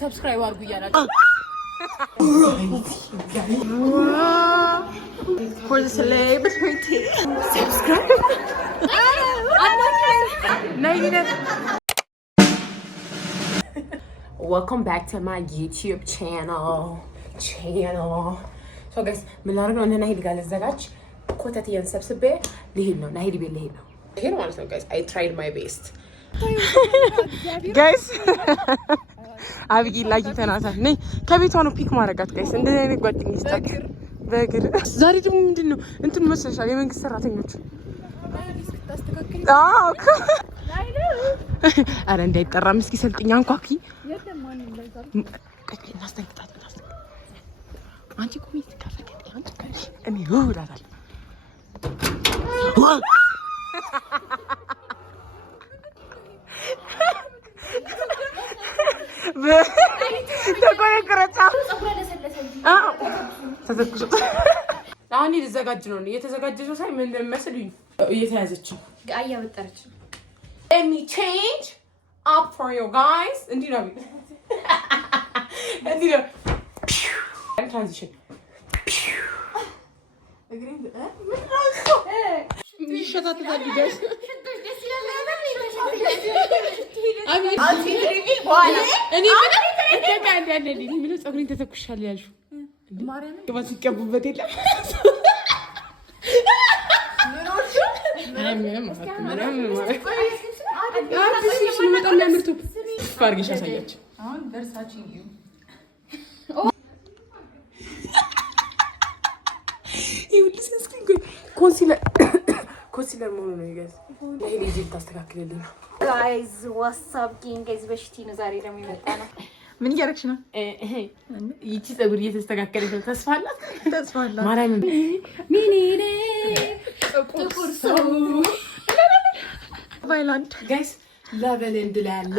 ሰብስክራይብ አድርጉ እያላችሁ for the celebrity subscribe welcome back to my YouTube channel so guys ምን ላደርግ ነው? ናሂድ ጋር ልዘጋጅ ኮተቴን ሰብስቤ ልሄድ ነው። ናሂድ ቤት ልሄድ ነው። ይሄን ማለት ነው guys I tried my best guys አብይ ላኪ ተናታል ነኝ ከቤቷ ነው ፒክ ማረጋት ጋይስ እንደዚህ አይነት ጓደኛ ይስጣት በእግር ዛሬ ደግሞ ምንድነው እንትን መስለሻል የመንግስት ሰራተኞች አረ እንዳይጠራም እስኪ ሰልጥኛ አንኳኪ እናስተንግጣት አንቺ ኮሚት ካፈከት አንቺ ካሽ እኔ ይወዳታል አሁን ልዘጋጅ ነው እየተዘጋጀው ሳይ ምን እንደሚመስልኝ እየተያዘች አያበጠረች let me change up for you guys እንዴ ነው transition agree ይሸታታል guys እኔ ምን ፀጉሬን ተተኩሻል ያልሽው ማርያም ከማስ ይቀቡበት የለም ኮንሲለር መሆኑ ነው ይገዝ ለሄ ልጅ ታስተካክልልኝ ነው ጋይዝ ዋትስአፕ ጋይዝ በሽቲ ነው ዛሬ ደግሞ ይመጣና ምን እያደረግሽ ነው? ይቺ ፀጉር እየተስተካከለ ነው። ተስፋ አላት ማርያም ሚኒኔ ጥቁር ሰው ቫይላንድ ጋይስ ለበል እንድላለ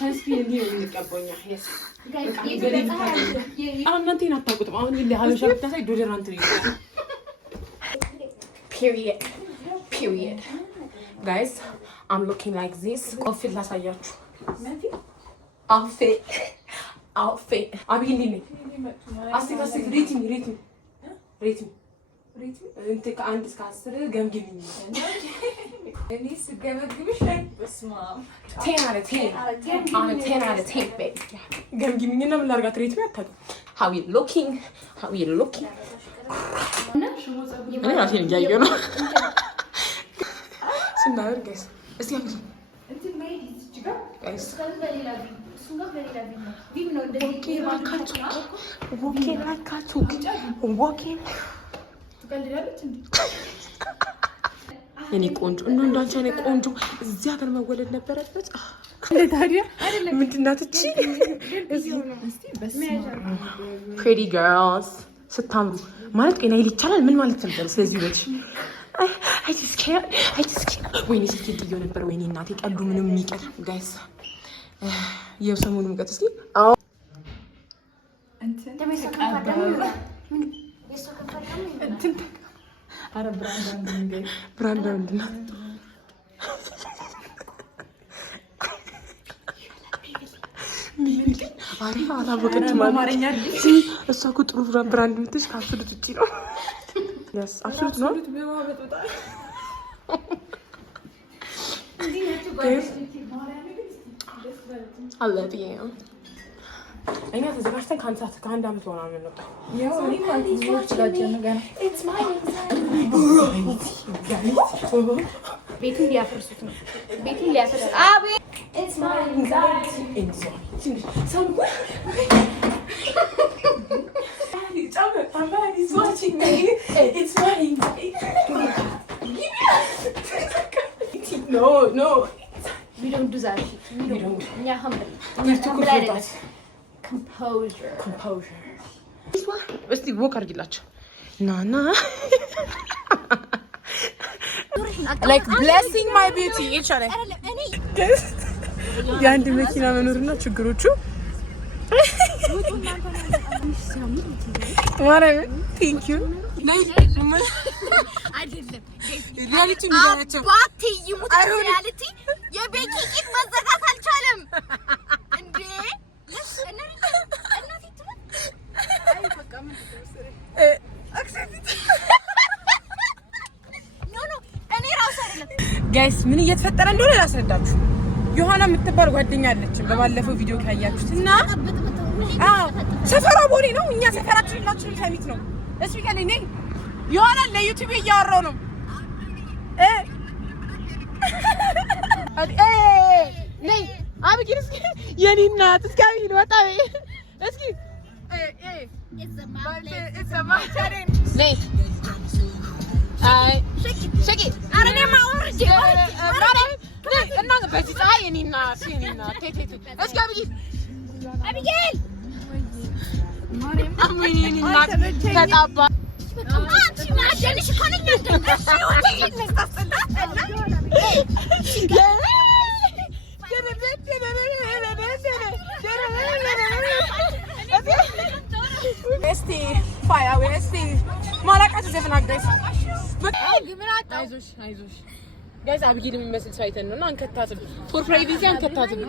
ሰንስክሪን ነው የሚቀበኛ yes አሁን እናንተ አታውቁትም። አሁን ይሄ ሀበሻ ብታሳይ ዶደራንት ነው period guys I'm looking like this outfit ላሳያችሁ outfit አብይ እንዴ አስቲ ሬቲንግ እንት ከአንድ እስከ 10 ገምግሚኝ እኔ ስገመግምሽ በስማ 10 out of 10 baby ገምግሚኝና ምን ላድርጋት ሬት ነው ያታውቁ how you looking እኔ ራሴን እያየሁ ነው ስናወር ጋይስ እስቲ አምጪ እንትን ማይዲ እዚህ ጋር ጋይስ የኔ ቆንጆ እንዳንቺ አይነት ቆንጆ እዚህ ሀገር መወለድ ነበረበት። ታዲያ ምንድን ናት እቺ? pretty girls ስታምሩ ማለት ጤና ይቻላል ምን ማለት ነበር? ስለዚህ ወጭ I just can't ወይኔ ስትጥዩ ነበር ወይኔ እናቴ ቀልዱ ምንም የሚቀር ጋይስ የሰሞኑ ሙቀት እስኪ አዎ እንትን አረ ብራንድ ነው ምን አሪፍ አላወቀችም አማርኛ እሷ እኮ ጥሩ ብራንድ ምትሽ ካፍሉት እጪ ነው yes አፍሉት ነው I love you. እኛ ተዘጋጅተን ከአንድ ዓመት በኋላ ነው የመጣው። It's my ቤቱን ሊያፈርሱት ነው። It's my anxiety. Somebody's watching me. It's my anxiety. No. We don't do that shit. We don't. Yeah, humble. Composure. እስቲ ወክ አድርጊላችሁ ናና like blessing my beauty ይቻለ የአንድ መኪና መኖርና ችግሮቹ ማረም thank you አይደለም ሪያሊቲ ምንድነው ባቲ ይሙት ሪያሊቲ የቤኪ ቂጥ መዘጋት አልቻለም እንዴ ጋይስ ምን እየተፈጠረ እንደሆነ ላስረዳችሁ። ዮሐና የምትባል ጓደኛ አለችን በባለፈው ቪዲዮ ካያችሁትና ሰፈሯ ቦሌ ነው። እኛ ሰፈራችን ሁላችንም ሰሚት ነው። እሱ ይቀር ነኝ ዮሐና ለዩቲዩብ እያወራው ነው። ነይ አብጊር እስኪ የኔ እናት እስኪ አብጊር ወጣ እስኪ ነይ አይ ሸቂ አረኔ ማውርጄ እና በዚህ ፀሐይ የኔ እናት እስኪ አብጊር አብጊር አሞኝ እናት ተጣባ አንቺ ማጀንሽ ኮነኛ ደንሽ ወይኔ እስቲ ፋያ ወይ እስቲ ማላቃት ዘፈናግደስ አይዞሽ ጋይስ አብጊር የሚመስል ሰው አይተን ነውና አንከታትም ፎር ፕራይቬሲ አንከታትም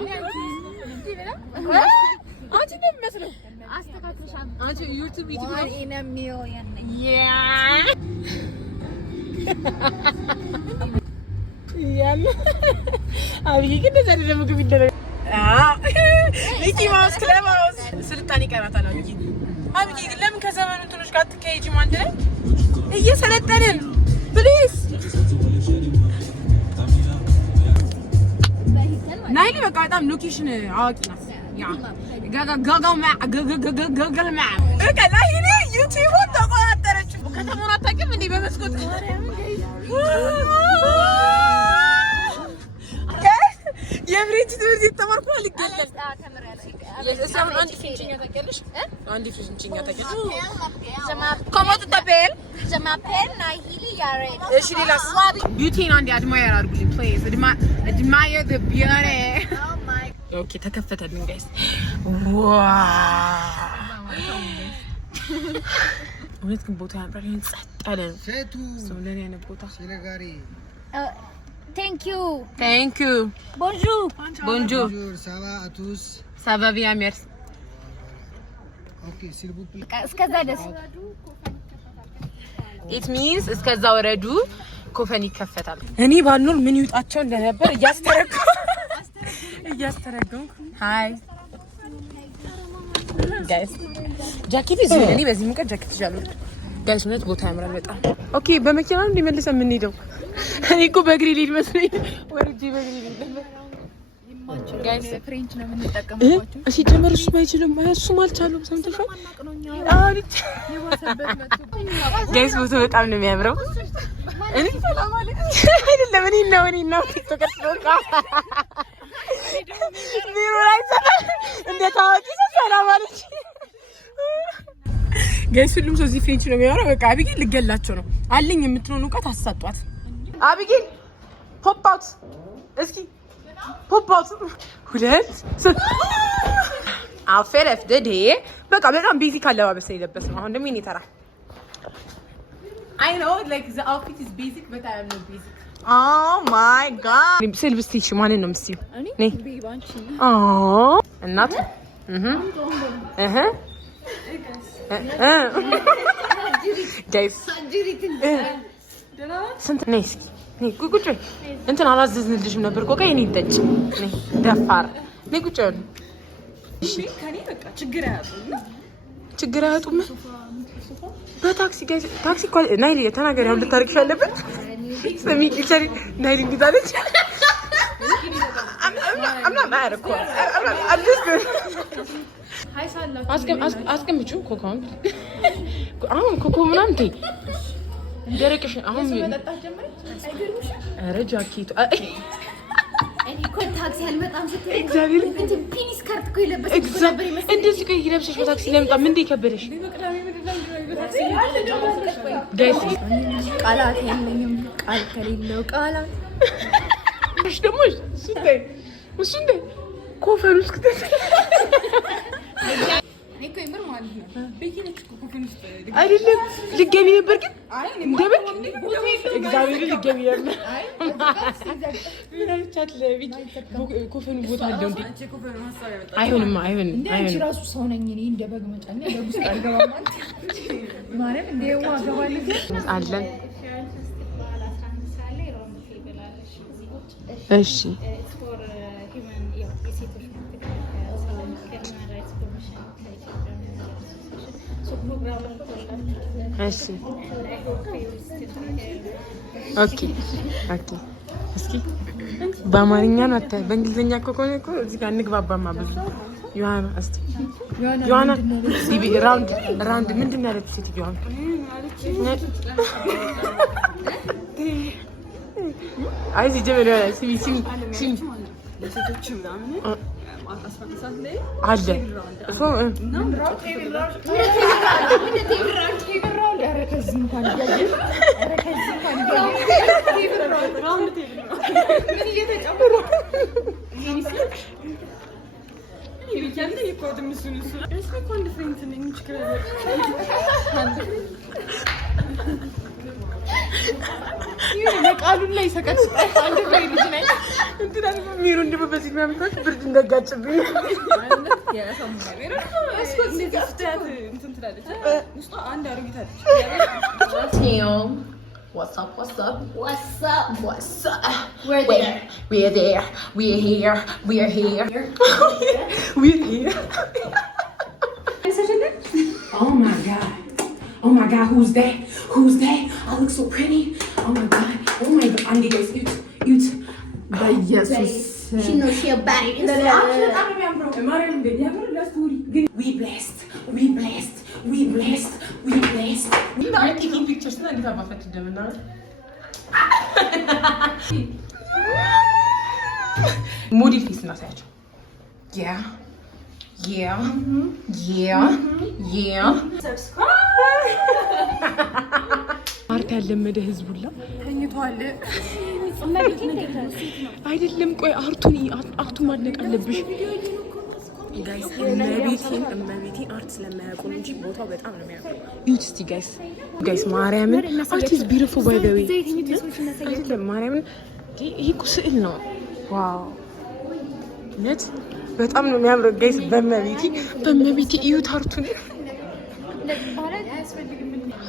አንቺ እንደምመስለው አስተካክለሻል አንቺ ዩቲዩብ ያለ አብይ ግን እንደዛ ደግሞ ግብ ይደረግ ሚኪ ማውስ ክለማውስ ስልጣን ይቀራታል። አብይ ግን ለምን ከዘመኑ እንትኖች ጋር አትከይጂም? አንድ ላይ እየሰለጠንን ፕሊዝ ናይሊ በቃ በጣም ሎኬሽን አዋቂ ናት። ያ ጋጋጋጋማ በቃ ናይሊ ዩቲዩብ ተቆጣጠረች። ከተማውን አታውቂም እንዴ? በመስኮት የፍሬንች ትምህርት የተማርኩ አልገለል ለሰውን አንድ ፍሬንችኛ ታውቂያለሽ? አንድ ፍሬንችኛ ታውቂያለሽ? ኮሞት ተበል ዘማፔል ናይሊ ያሬድ እሺ ሌላስ ቢዩቲን አንድ አድማየር አድርጉልኝ ፕሊዝ አድማየር ዘ ቢዩቲ ኦኬ ተከፈተልኝ ጋይስ ዋው እውነት ግን ቦታ ያምራል ጸጥ ያለ ሰው ለኔ ያነ ቦታ ስለጋሪ Thank you. Bonjour. Ça va à tous? Ça va bien, merci. Ok, s'il vous plaît. እስከዛ ደስ It means እስከዛ ወረዱ ኮፈን ይከፈታል። እኔ ባልኖር ምን ይውጣቸው እንደነበር እያስተረጎምኩ ሃይ ጋይስ ጃኬት ይዘው እኔ በዚህ ሙቀት ጃኬት ይዣለሁ ጋይስ እውነት ቦታ ያምራል በጣም ኦኬ በመኪና ነው እንዲመለሰ ምን ሄደው እኔ እኮ በእግሬ ልሂድ መስሎኝ ወርጄ በእግሬ ልሂድ ጋይስ ፍሬንች ነው የምንጠቀምባቸው እሺ ጀመርሽ ባይችልም እሱም አልቻለም ሰምተሻል ጋይስ ቦታ በጣም ነው የሚያምረው እኔ ሰላም አለኝ አይደለም እኔ ነው ቲክቶከር ስለሆንኩ ቢሮ ላይ እንደ ታዋቂ ሰው ሰላም አለኝ ጋይስ ሁሉም ሰው እዚህ ፍሬንች ነው የሚያወራው በቃ አቢጌል ልገላቸው ነው አለኝ የምትሆን ዕውቀት አሳጧት አቢጌል ፖፕ አውት እስኪ ፖፕ አውት ሁለት አውትፊት ኦፍ ዘ ዴይ በቃ በጣም ቤዚክ አለባበስ ነው የለበስነው አሁን ደግሞ እኔ ተራ I know like the outfit is basic but I am not basic Oh my god ስልብስቲሽ ማንን ነው ምስዩ ነይ ቤባንቺ እናት ጋይስ ስንት ነይ እስኪ ነይ ቁጭ እንትን አላዘዝንልሽም ነበር እኮ ቀይ ነይ ጠጭ ነይ ደፋር ነይ ቁጭ እሺ ከኔ በቃ ችግር አያጡም በታክሲ ጋይስ ታክሲ እኮ ናይሊ ተናገር ያው ልታርቅሽ አለበት ስሚ ሊቸሪ ናይሊ እንግዛለች I'm not mad of course I'm just good አስቀምጩ ኮኮን አሁን ኮኮ ምናምን ተይ ደረቅሽ አሁን መጣጣ ጀመረች አይገርምሽ ኧረ ጃኬቱ እኔ እኮ ታክሲ አልመጣም ስትይ እግዚአብሔር እንትን ፒኒስ ካርት እኮ ይለበስሽ ነበር ይመስል እንደዚህ ቆይ ይለብስሽ በታክሲ ለምጣ ምን ከበደሽ ጋይስ ቃላት የለኝም ቃል ከሌለው ቃላት እሺ ደግሞ እሱንዴ ኮፈን ውስጥ እኮ ይምር ማለት ነው በየነች ኮፈን ውስጥ አይደለም ልገቢ ነበር ግን እንደበቅ እግዚአብሔር ልገቢ ነበር ምን አልቻት ለቢት ኮፈን ቦታ አለው እንዴ አይሆንም እንዴ ራሱ ሰው ነኝ እኔ እንደበግ መጫኛ ለጉስ አልገባም ማለት እንደው አገባልኝ አለን እሺ እሺ ኦኬ ኦኬ። እስኪ በአማርኛ ነው አታይ፣ በእንግሊዝኛ እኮ ከሆነ እኮ እዚህ ጋር እንግባባማ ብዙ። ዮሐና እስቲ ዮሐና ዲቢ ራውንድ ምንድን ነው ያለችው ሴትዮዋ? አይ ሲጀምር ሲሚ አለ እሱ ቃሉን ላይ ሰቀጥጣይ አንድ ወይ ልጅ ነኝ እንትና ሚሩ እንደው በዚህ ማምጣት ብርድ እንደጋጭብኝ What's up? What's up? What's up? What's up? We're there. We're there. We're here. We're here. We're here. Oh my god. Oh my god, who's that? Who's that? I look so pretty. Oh my god. Oh my god. I need guys. Eat. But yes. She knows she a bad. We blessed. We blessed. We blessed. We blessed. We are taking pictures. Na di ba ba fat dem na? Moody face na sacho. Yeah. Yeah. Yeah. Yeah. Subscribe. ማርታ ያለመደ ህዝቡላ ተኝቷል። አይደለም ቆይ አርቱን ማድነቅ አለብሽ ጋይስ። እመቤቴ አርት ስለማያውቁ እንጂ ቦታው በጣም ነው የሚያምረው። ዩት እስቲ ጋይስ ማርያምን አርት ኢዝ ቢዩቲፉል ባይ ዘ ዌይ። አይደለም ማርያምን ይሄ እኮ ስዕል ነው። ዋው ነት በጣም ነው የሚያምረው ጋይስ። በመቤቴ እዩት አርቱን።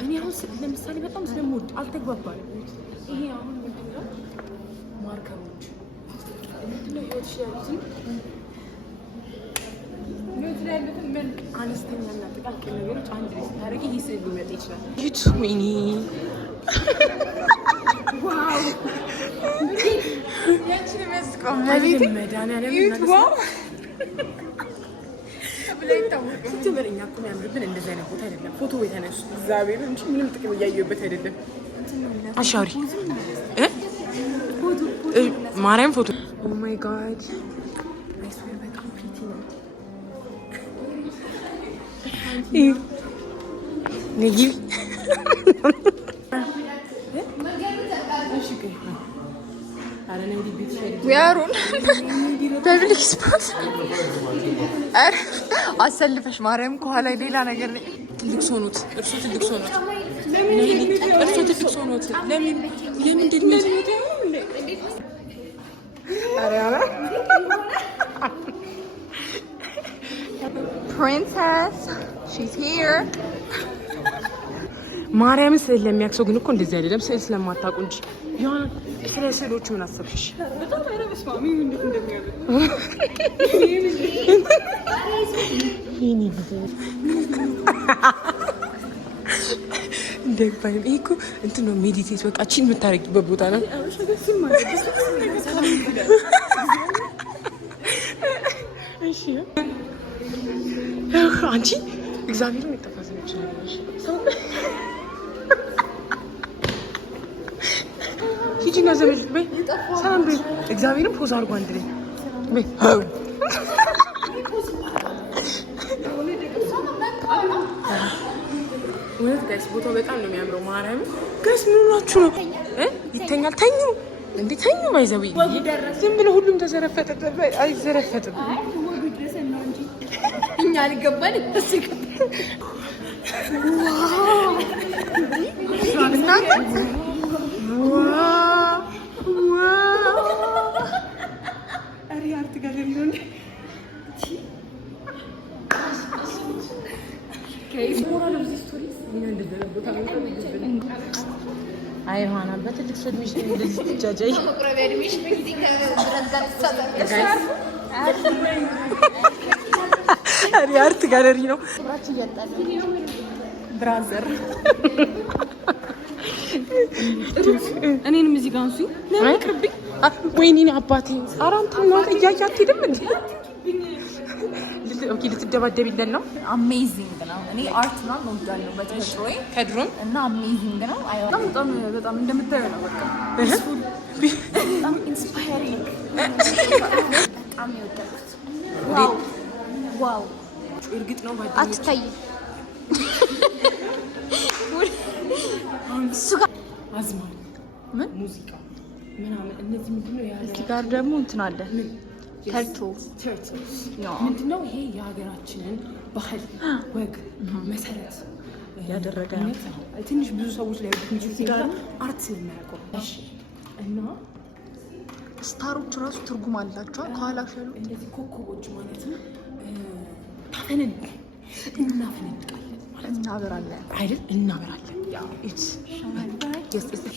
እኔ አሁን ለምሳሌ በጣም ስለምወድ አልተግባባንም። ይሄ አሁን ምንድነው ማርከሮች ምንድነው ይወጥሻሉትን ምንድነው ምን አነስተኛና ጥቃቅን ነገሮች አንድ ላይ ታረቂ ይሄ ስዕል ሊመጣ ይችላል። ዩት ወይኔ ዋው ያቺን መስቆም ለቤት መዳናለም ዩት ዋው ጀመረኛ እኮ የሚያምርብን እንደዚህ አይነት ቦታ አይደለም። ፎቶ የተነሱ እግዚአብሔር እንጂ ምንም ጥቅም እያየሁበት አይደለም። አሻሪ ማርያም ፎቶ ኦ ማይ ጋድ አይስ በጣም ፕሪቲ ነው። ነጊ ያሩን ፐብሊክ ስፖት አሰልፈሽ ማርያም ከኋላ ሌላ ነገር ነው። ትልቅ ሶኖት እርሱ ትልቅ ሶኖት ለምን የምንድን ነው አሪያና princess she's here ማርያም ስዕል ለሚያክሰው ግን እኮ እንደዚህ አይደለም። ስዕል ስለማታውቁ እንጂ ያን ስለ ስዕሎቹ ምን አሰብሽ? በጣም አይረብሽ ማሚ ምን እንደሚያደርግ ይሄን ይብዛል እንደባይ እኮ እንትን ነው ሜዲቴት በቃ ቺን የምታረጊበት ቦታ ነው። እሺ አንቺ እግዚአብሔርን የተፋሰነች ነሽ ሰው ሂጂና ዘመድ በይ ሰላም በይ። እግዚአብሔርን ፖዝ አድርጎ አንድ ላይ በይ። እውነት ጋይስ ቦታው በጣም ነው የሚያምረው። ማርያም ጋይስ ምን ሆናችሁ ነው? ይተኛል ተኙ እንዴ ተኙ። ባይዘው ዝም ብሎ ሁሉም ተዘረፈጠ። አይዘረፈጥም። እኛ አልገባን እሱ ይገባል። አይ ሆና በትልቅ ሰድሚሽ እንደዚህ ትጃጃይ አርት ጋለሪ ነው ብራዘር እኔንም እዚህ ጋር አንሱ ለምክርብኝ ወይኔ አባቴ አራንተ ነው እያያት ሄደም እንዴ ኦኬ ልትደባደብልን ነው አሜዚንግ ነው እኔ አርት ነው ወዳለው በተፈጥሮዬ ከድሮም እና አሜዚንግ ነው በጣም እንደምታየው ነው በቃ በጣም ኢንስፓየሪንግ በጣም ይወደድኩት ዋው እርግጥ ነው ባዲ አትታይ አዝማ ምን ሙዚቃ ምናምን እነዚህ ምንድነው ያለ እዚህ ጋር ደግሞ እንትን አለ ተርትልስ ምንድነው ይሄ የሀገራችንን ባህል ወግ መሰረት ያደረገ ነው ትንሽ ብዙ ሰዎች ላይ እዚህ ጋር አርት ስለሚያውቀው እሺ እና ስታሮች ራሱ ትርጉም አላቸው ከኋላሽ ያሉ እንደዚህ ኮከቦች ማለት ነው ታፈነን እናፈነድቃለን ማለት እናበራለን አይደል እናበራለን ያው ኢትስ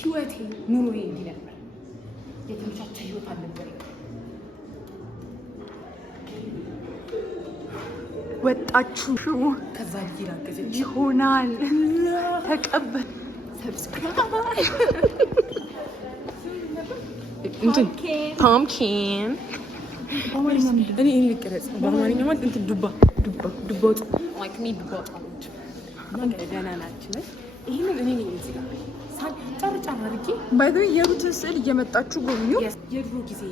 ህይወቴ ኑሮዬ እንዲህ ነበር የተመቻቸ ህይወት አልነበረኝ ወጣችሁ ከዛ ይራገዘች ይሆናል ተቀበል ሰብስክራይብ ፓምኪን እኔ ልቀረጽ በአማርኛ ማለት እንትን ዱባ ወጥ like me ዱባ ወጥ ማለት ደህና ናችሁ ይሄንን እኔ ነኝ እዚህ ጋር ጫር አድርጌ ባይ ዘ ወይ የሩትን ስዕል እየመጣችሁ ጎብኙ የድሮ ጊዜ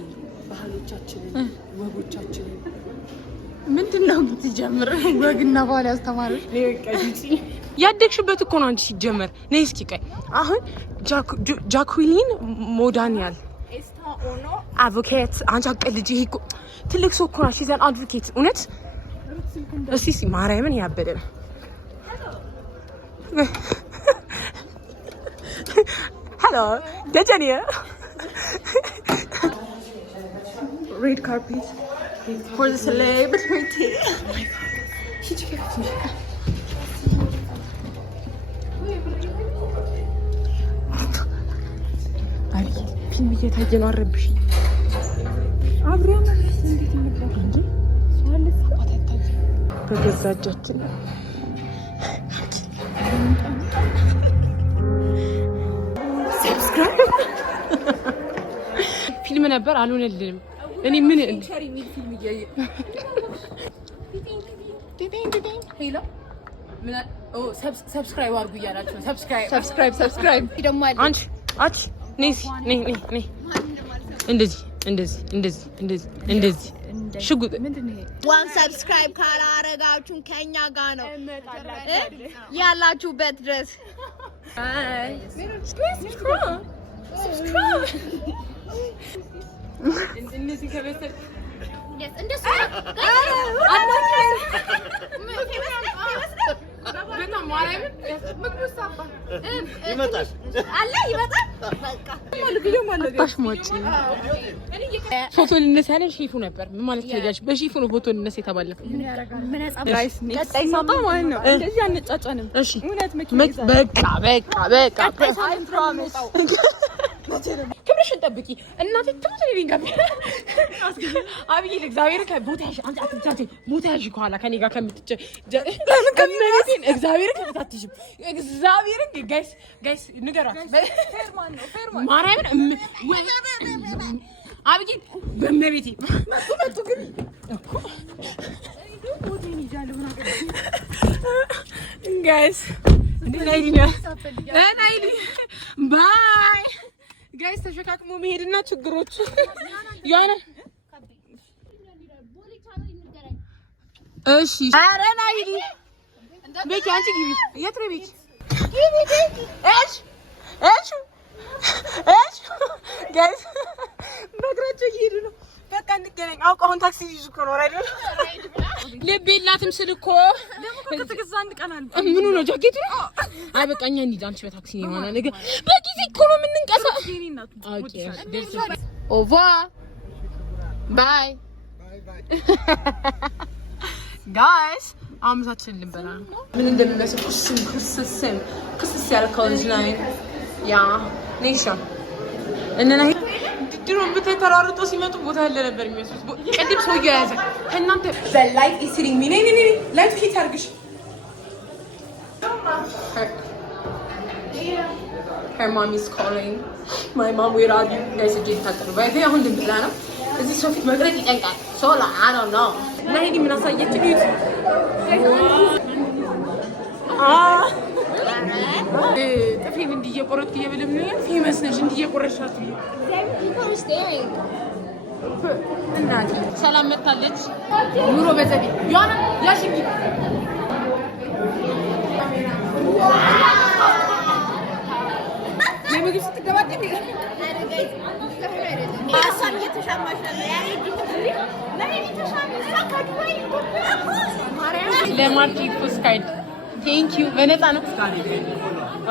ባህሎቻችንን ወጎቻችንን ምንድነው ትጀምር ወግና ባህል ያስተማረሽ ያደግሽበት እኮ ነው አንቺ ሲጀመር ነይ እስኪ ቀይ አሁን ጃኩሊን ሞዳኒያል አድቮኬት አንቺ አቀልጂ ይሄ እኮ ትልቅ ሰው እኮ ናት ሲዘን አድቮኬት እውነት እስቲ ማርያምን ያበደ ነው ሄሎ ደጀኒያ ሬድ ካርፔት for the celebrity አሪ ፊልም እየታየ ነው አረብሽ አብረን እንዴት ይመጣል እንዴ ሰዋለስ አታታይ በገዛ እጃችን ሰብስክራይብ ፊልም ነበር አልሆነልንም እኔ ምን ፊልም እያየ ሄሎ ምን ኦ ሰብስክራይብ አድርጉ እያላችሁ ሰብስክራይብ ደግሞ አንቺ ነይ እንደዚህ ሽጉጥ ምንድነው ዋን ሰብስክራይብ ካላረጋችሁን ከኛ ጋር ነው ያላችሁበት ድረስ እንደዚህ ከበሰል እንደሱ ይመጣል ፎቶ ልነሳ ያለን ሼፉ ነበር ምን ማለት ታያጅ በሼፉ ነው ፎቶ ልነሳ የተባለው ቀጣይ ሳባ ማለት ነው እንደዚህ አንጫጫንም እሺ በቃ ክብርሽን ጠብቂ እናቴ ትሙት ነኝ ጋር አብይ እግዚአብሔር ከቦታሽ አንተ አትጫጭ ቦታሽ ከኋላ ከኔ ጋር ከምትጨ ከመሬቴን እግዚአብሔር ከታትሽ እግዚአብሔር ጋይስ ንገራት ፌርማን ማርያምን አብይ በመሬቴ መጡ ግን ቦታዬን ይዛለሁ ጋይስ እንዴ ናይሊ ባይ ጋይስ ተሸካክሞ መሄድና ችግሮቹ ያነ እሺ ኧረ ናይሊ ቤኪ አንቺ ግቢ የት ነው ቤኪ እሺ ጋይስ በእግራቸው እየሄዱ ነው በቃ እንገናኝ አውቀው አሁን ታክሲ ይዙ እኮ ነው አይደል ልብ የላትም ስል እኮ ደግሞ ከተገዛ አንድ ቀን አለ ምኑ ነው ጃኬቱ ነው አይ በቃ እኛ እንሂድ አንቺ በታክሲ ነው የሆነ ነገር በጊዜ እኮ ነው የምንንቀሳቀስ ኦኬ ደርስ ኦቫ ባይ ጋይስ አምሳችን ልንበላ ምን እንደሚመስል እሱም ክስስ ያልከው ልጅ ላይ ያ ኔሻ እነና ድሮም ብታይ ተራርጦ ሲመጡ ቦታ ያለ ነበር የሚመስሉት። ቅድም ሰው ያያዘ ከእናንተ በላይት ኢሲሪንግ ሚ ነይ ላይት ሂት አድርግሽ Her mom is calling. My mom will add you guys a gift at the right. They are on the plan. This is Sophie Margaret. So I don't know. Now he didn't say yet to do it. تفهم إن دي قرط كي يبلمني في مسنج إن دي قرشات لي. People are staring. النادي سلام متالج. نورو بزدي. يانا يا شيء. لما جبت الجواب دي بيجي. أصلاً يتشمس لا يتشمس لماركي فوسكايد. Thank you. Venet ano?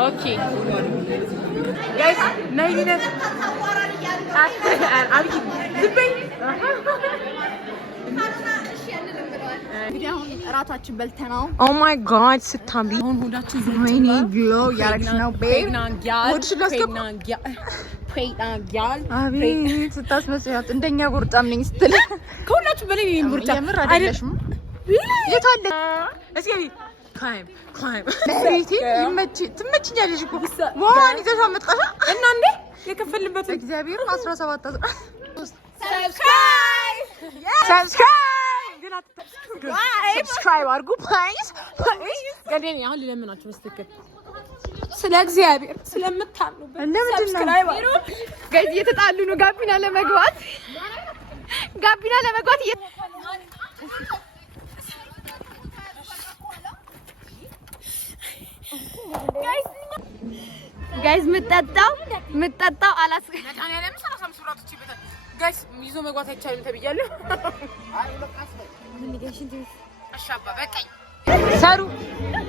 Okay. Guys, nahihinet. Abi zıplayın. እንግዲህ አሁን እራታችን በልተናል። Oh my god, ስታምቢ አሁን ሆዳችን ወይኔ ግሎ ያረግሽ ነው ቤብ አቤት ስታስመስያት እንደኛ ጉርጣም ነኝ ስትል ከሁላችሁ በላይ ነኝ ጉርጣ የምር አይደለሽም። የት አለ እስኪ ክላይም ቤቲ ትመችኛለሽ እኮ ዋን ይዘሻ መጥቃሻ እና እንዴ የከፈልበት እግዚአብሔር 17 ሰብስክራይብ አድርጉ ፕሊዝ ገደኝ አሁን ለምናችሁ መስተከል ስለ እግዚአብሔር ስለምታምኑበት ሰብስክራይብ ጋይስ እየተጣሉ ነው ጋቢና ለመግባት ጋይስ ምጠጣው አላስ ነጣኔ ለምን 35 ብራቶች ይበታል ጋይስ ይዞ መግባት አይቻልም ተብያለሁ አሻባ በቃኝ ሰሩ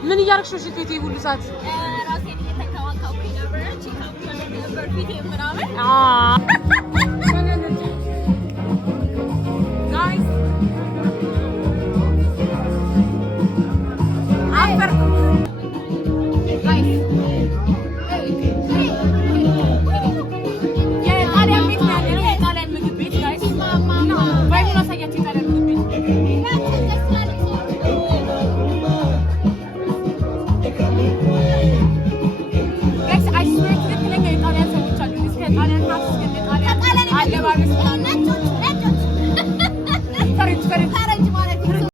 ምን እያረግሽ ነው ሽት ቤት ሁሉ ሰዓት ራሴን እየተከዋከብኩኝ ነበር ነበር ፊቴ ምናምን ጋይስ አፈርኩ